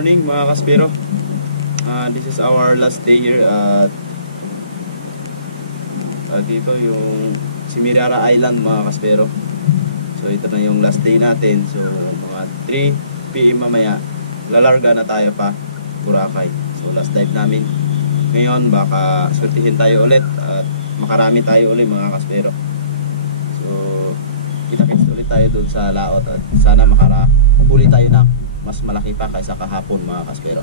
morning mga kaspero. This is our last day here at dito yung Semirara Island mga kaspero. So ito na yung last day natin. So mga 3 PM mamaya lalarga na tayo pa Boracay. So last dive namin. Ngayon baka swertihin tayo ulit at makarami tayo ulit mga kaspero. So kita-kits ulit tayo doon sa laot at sana makarahuli tayo ng mas malaki pa kaysa kahapon mga kaspero.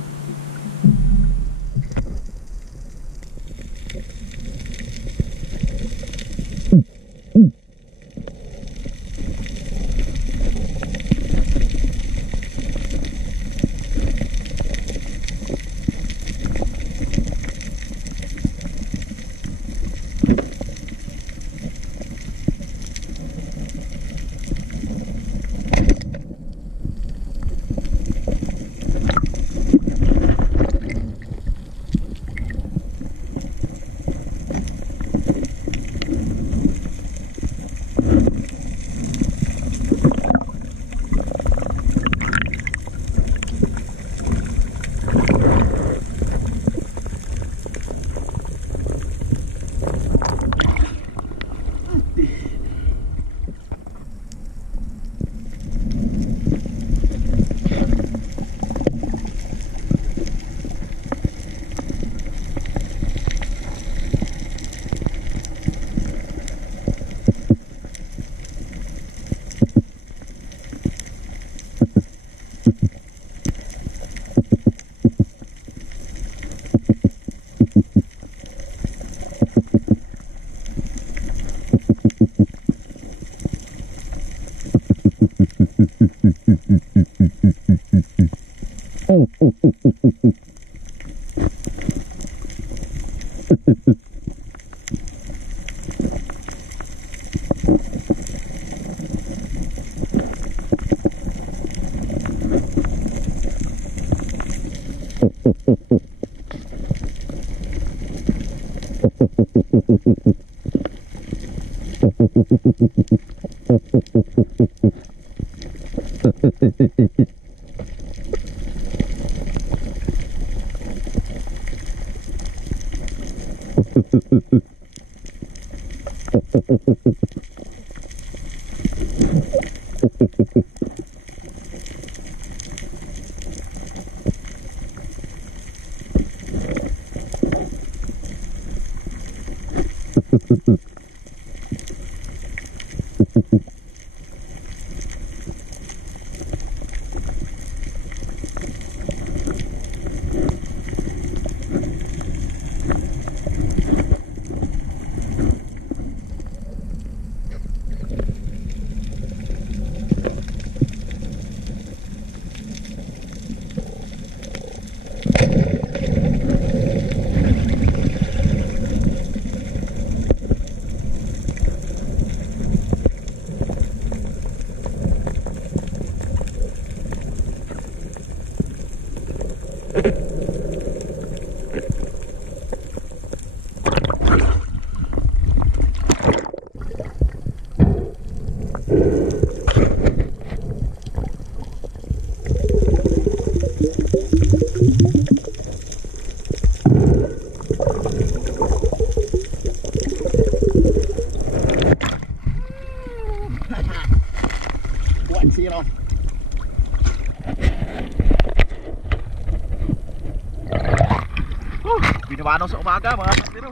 Binabanong sa umaga mga kaspero.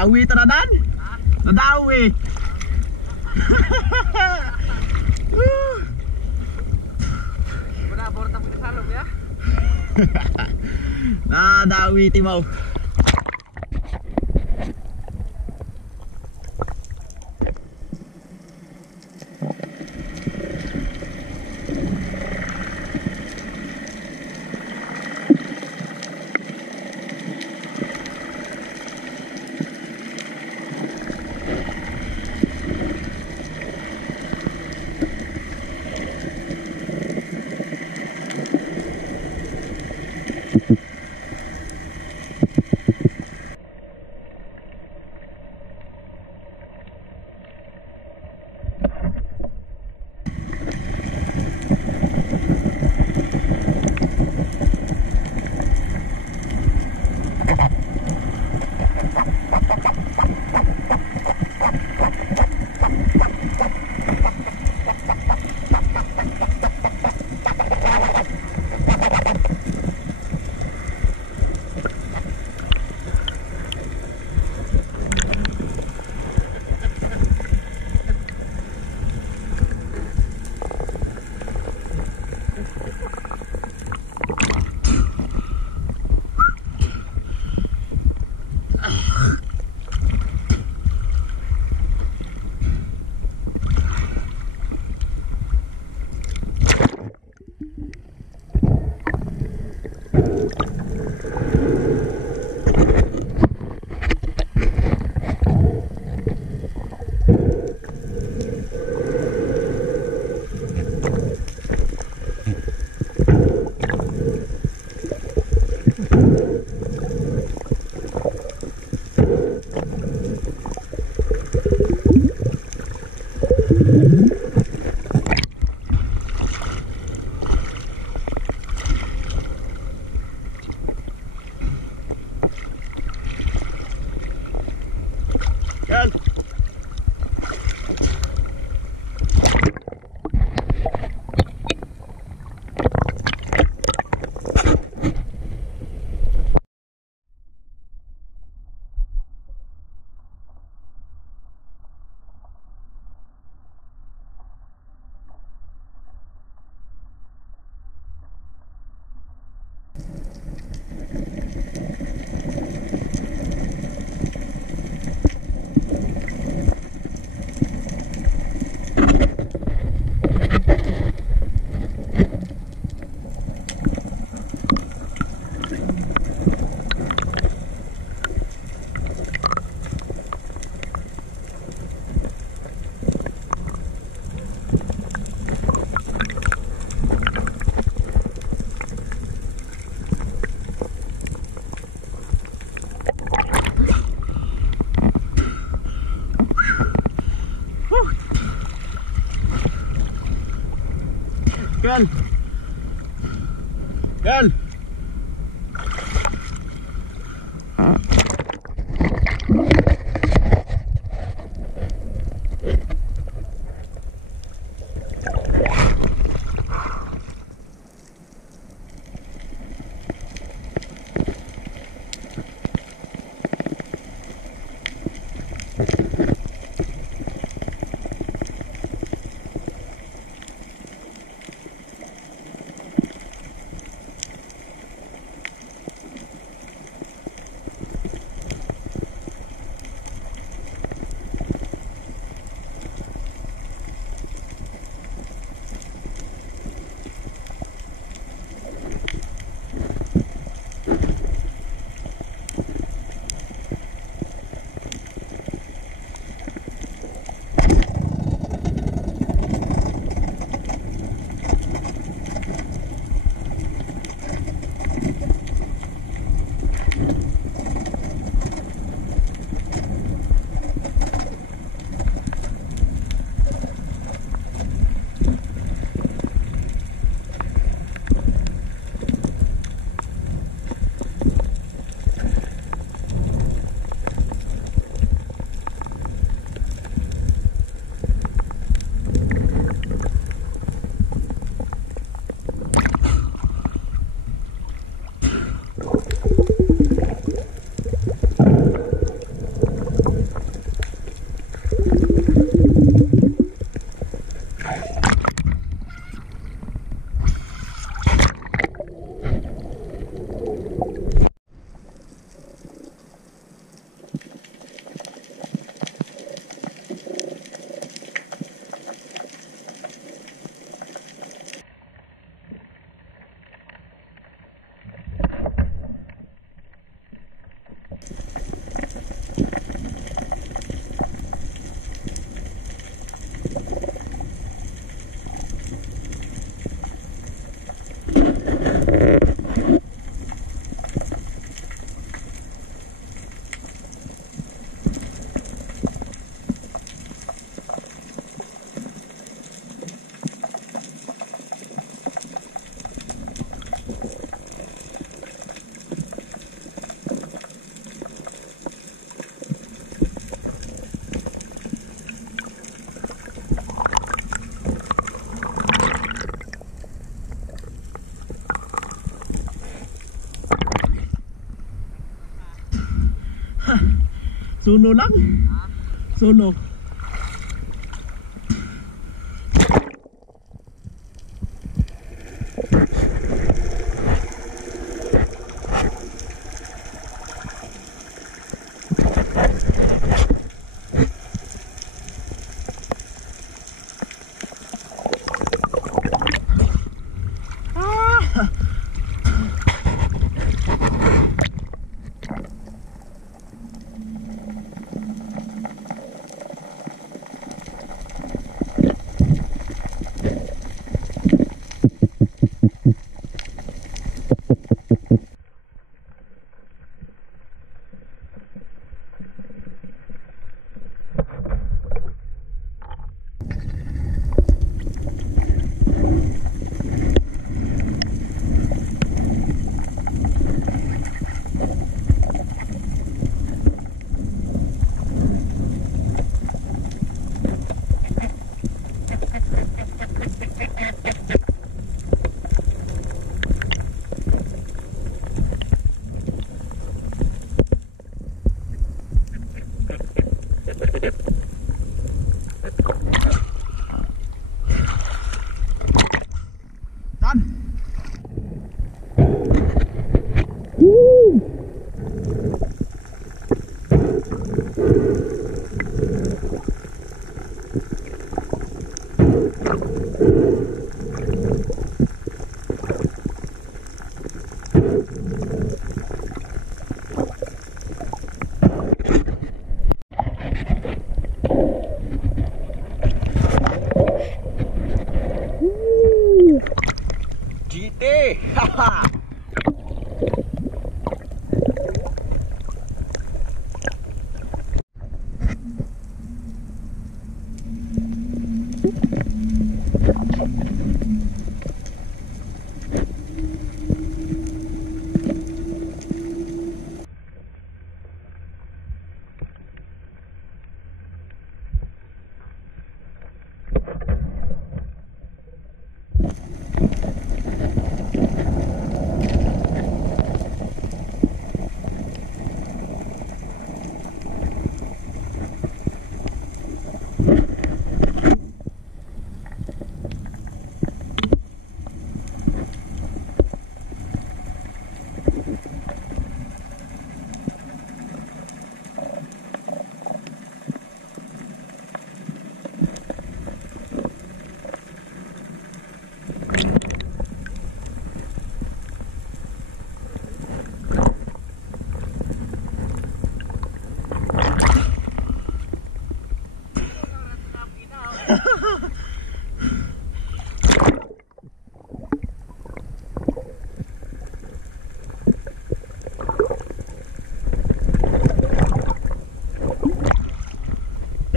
Nadawi tanadan? Nadawi. Benar borta punya salom ya. Nadawi timaw. Yan. Gal. Gal. Suno lang. Suno. GT! Haha!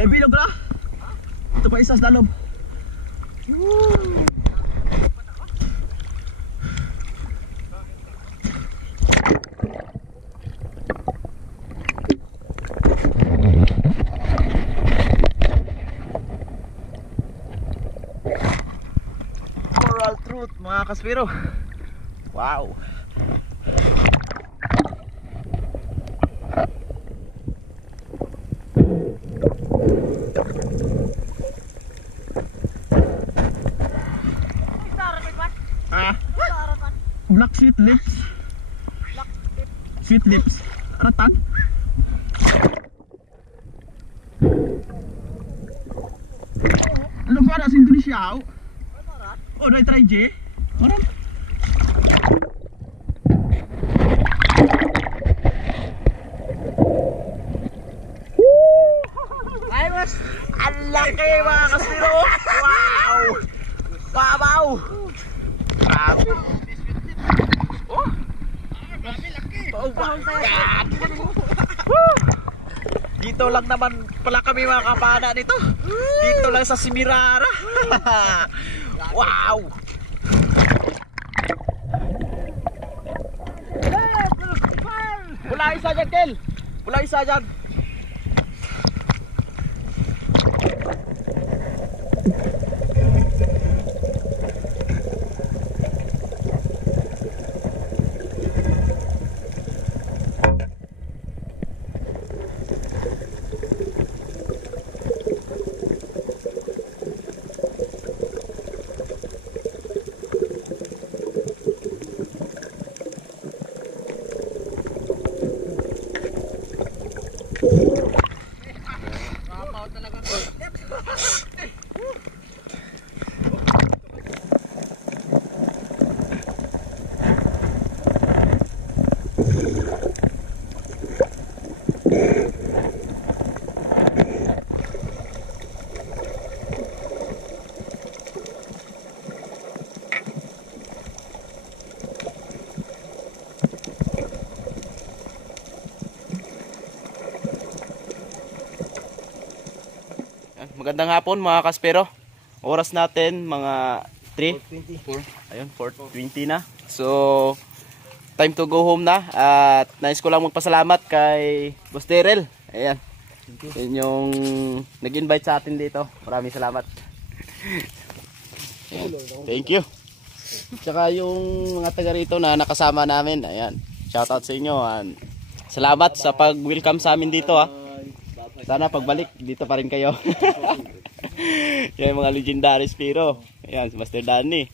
Bilog na. Ito pa isa sa dalom. Moral truth mga kaspiro. Wow. Black sweet lips. Sweet lips. Ratan. Ano ba na sa Indonesia? Oh, dai try J. Maram. Ay mas, ang laki mga kasiro. Wow. Wow. Grabe. Oh, dito lang naman pala kami mga kapana nito. Dito lang sa Simirara. Wow. Pula isa dyan, Kel. Pula isa dyan. magandang hapon mga kaspero. Oras natin mga 3:24. Ayun, 4:20 na. So, time to go home na. At nais ko lang magpasalamat kay Boss Daryl. Ayan. Yun yung nag-invite sa atin dito. Maraming salamat. Ayan. Thank you. Tsaka yung mga taga rito na nakasama namin. Ayan. Shoutout sa inyo. Salamat sa pag-welcome sa amin dito ha. Sana pagbalik dito pa rin kayo. Yung mga legendary Spiro. Ayan, si Master Danny.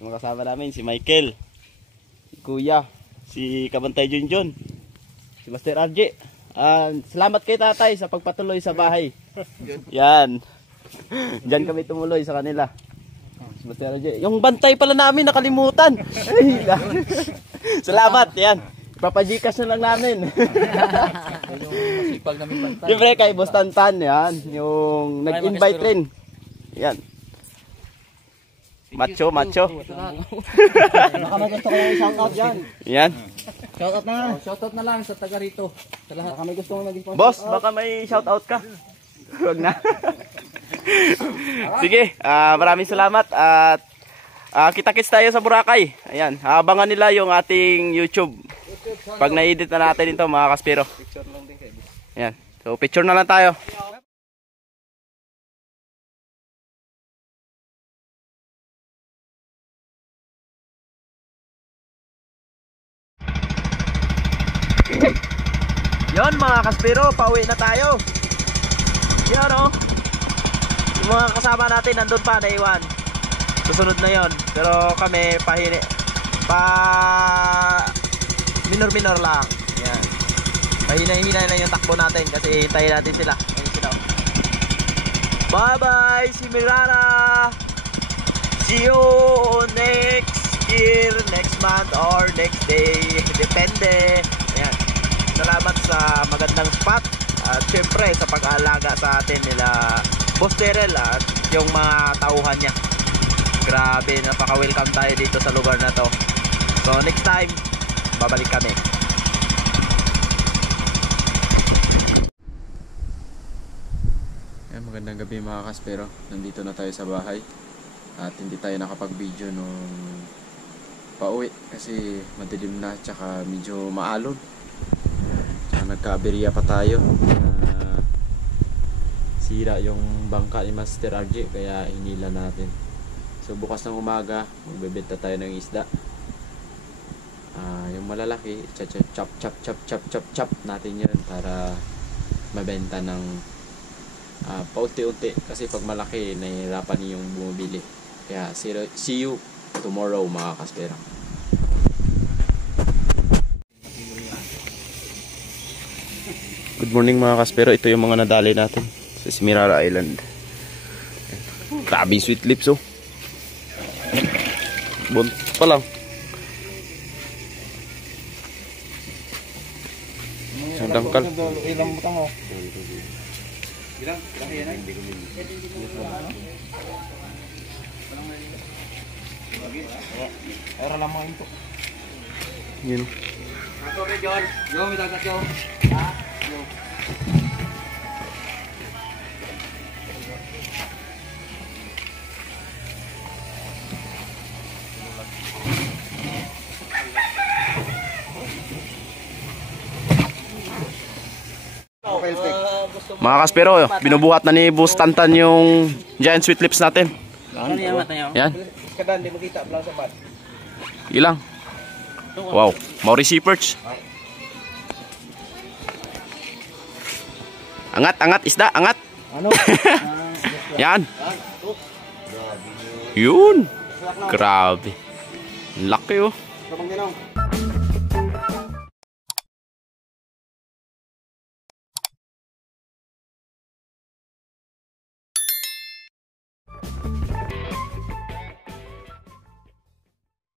Yung mga kasama namin, si Michael, si Kuya, si Kabantay Junjun, si Master RJ. Salamat kay tatay sa pagpatuloy sa bahay. Yan. Diyan kami tumuloy sa kanila. Si Master RJ. Yung bantay pala namin nakalimutan. Salamat, yan. Papajikas na lang namin. Masipag namin bantay. Siyempre kay Boss Tantan, yan. Yung nag-invite rin. Yan. Macho. Baka may gusto ko yung shoutout yan. Yan. Shoutout na. Shoutout na lang sa taga rito. Sa lahat. Baka may gusto ko maging sponsor. Boss, baka may shoutout ka. Huwag na. Sige, maraming salamat at kita-kits tayo sa Boracay. Ayan, abangan nila yung ating YouTube. Pag na-edit na natin ito mga kaspero. Ayan. So picture na lang tayo. Yon mga kaspero, pauwi na tayo. Yan o. Yung mga kasama natin nandun pa, naiwan. Susunod na yon. Pero kami minor lang. Yan. Mahina-hina lang yung takbo natin kasi hintayin natin sila. Ayun sila. Bye bye si Mirara. See you next year, next month or next day. Depende. Ayan. Salamat sa magandang spot. At syempre sa pag-aalaga sa atin nila Boss Daryl at yung mga tauhan niya. Grabe, napaka-welcome tayo dito sa lugar na to. So next time, babalik kami. Ayan, magandang gabi mga kaspero. Nandito na tayo sa bahay. At hindi tayo nakapag-video nung pauwi kasi madilim na tsaka medyo maalon. Tsaka nagka-aberya pa tayo. Sira yung bangka ni Master RJ kaya hinila natin. So bukas ng umaga magbebenta tayo ng isda. Yung malalaki chop natin yun para mabenta ng paunti-unti kasi pag malaki nahihirapan yung bumibili. Kaya see you tomorrow mga kaspera. Good morning mga kaspero. Ito yung mga nadali natin sa Semirara Island. Grabe sweet lips oh. Buntot pa lang. Isang dangkal. Ilang butang mo? Ilang yan ay? Era lang mga ito. Yun. Ako rin John. John, may tagat John. Mga kaspero, binubuhat na ni Boss Tantan yung giant sweet lips natin. Yan. Kadan, di makita lang sa bat. Ilang. Wow, Maurice Perch. Angat, isda, angat. Ano? Yan. Yun. Grabe. Laki oh. Kapag ginaw.